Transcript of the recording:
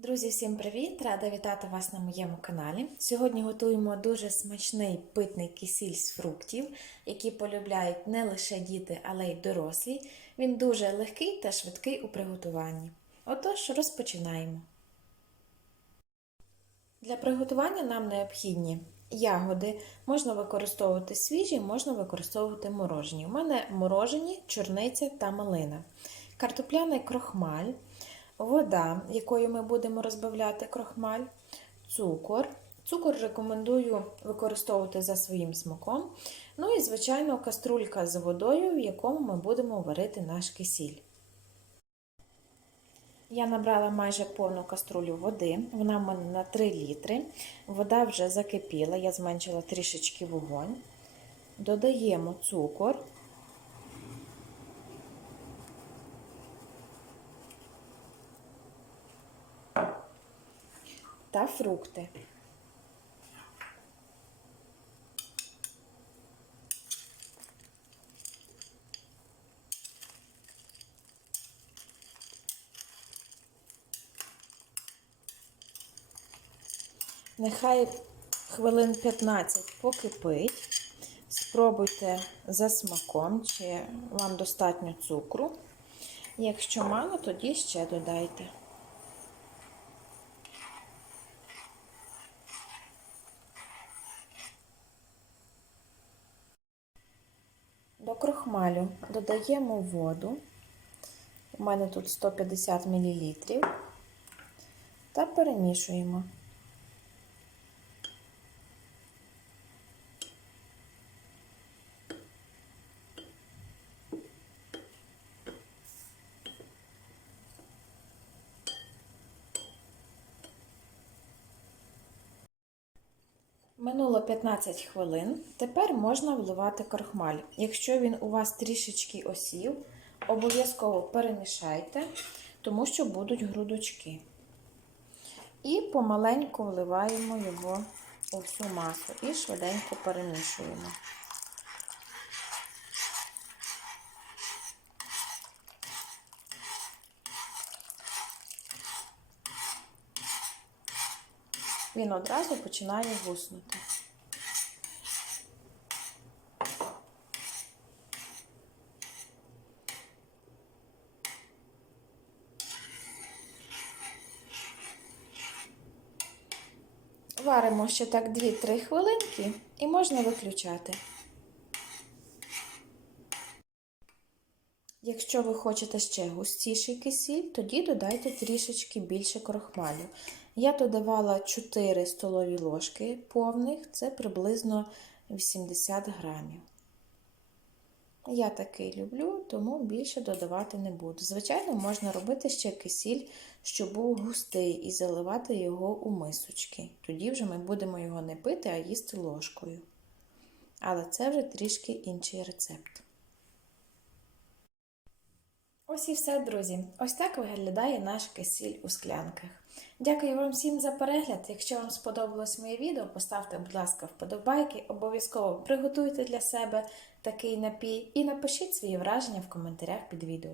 Друзі, всім привіт! Рада вітати вас на моєму каналі. Сьогодні готуємо дуже смачний питний кисіль з фруктів, які полюбляють не лише діти, але й дорослі. Він дуже легкий та швидкий у приготуванні. Отож, розпочинаємо. Для приготування нам необхідні ягоди. Можна використовувати свіжі, можна використовувати морожені. У мене морожені, чорниця та малина. Картопляний крохмаль вода, якою ми будемо розбавляти крохмаль, цукор. Цукор рекомендую використовувати за своїм смаком. Ну і, звичайно, каструлька з водою, в якому ми будемо варити наш кисіль. Я набрала майже повну каструлю води, вона в мене на 3 літри. Вода вже закипіла, я зменшила трішечки вогонь. Додаємо цукор. Та фрукти. Нехай хвилин 15 покипить. Спробуйте за смаком, чи вам достатньо цукру. Якщо мало, тоді ще додайте. До крохмалю додаємо воду. У мене тут 150 мл. Та перемішуємо. Минуло 15 хвилин. Тепер можна вливати крохмаль. Якщо він у вас трішечки осів, обов'язково перемішайте, тому що будуть грудочки. І помаленьку вливаємо його у всю масу і швиденько перемішуємо. Він одразу починає гуснути. Варимо ще так 2-3 хвилинки і можна виключати. Якщо ви хочете ще густіший кисіль, тоді додайте трішечки більше крохмалю. Я додавала 4 столові ложки повних, це приблизно 80 грамів. Я такий люблю, тому більше додавати не буду. Звичайно, можна робити ще кисіль, щоб був густий, і заливати його у мисочки. Тоді вже ми будемо його не пити, а їсти ложкою. Але це вже трішки інший рецепт. Ось і все, друзі. Ось так виглядає наш кисіль у склянках. Дякую вам всім за перегляд. Якщо вам сподобалось моє відео, поставте, будь ласка, вподобайки, обов'язково приготуйте для себе такий напій і напишіть свої враження в коментарях під відео.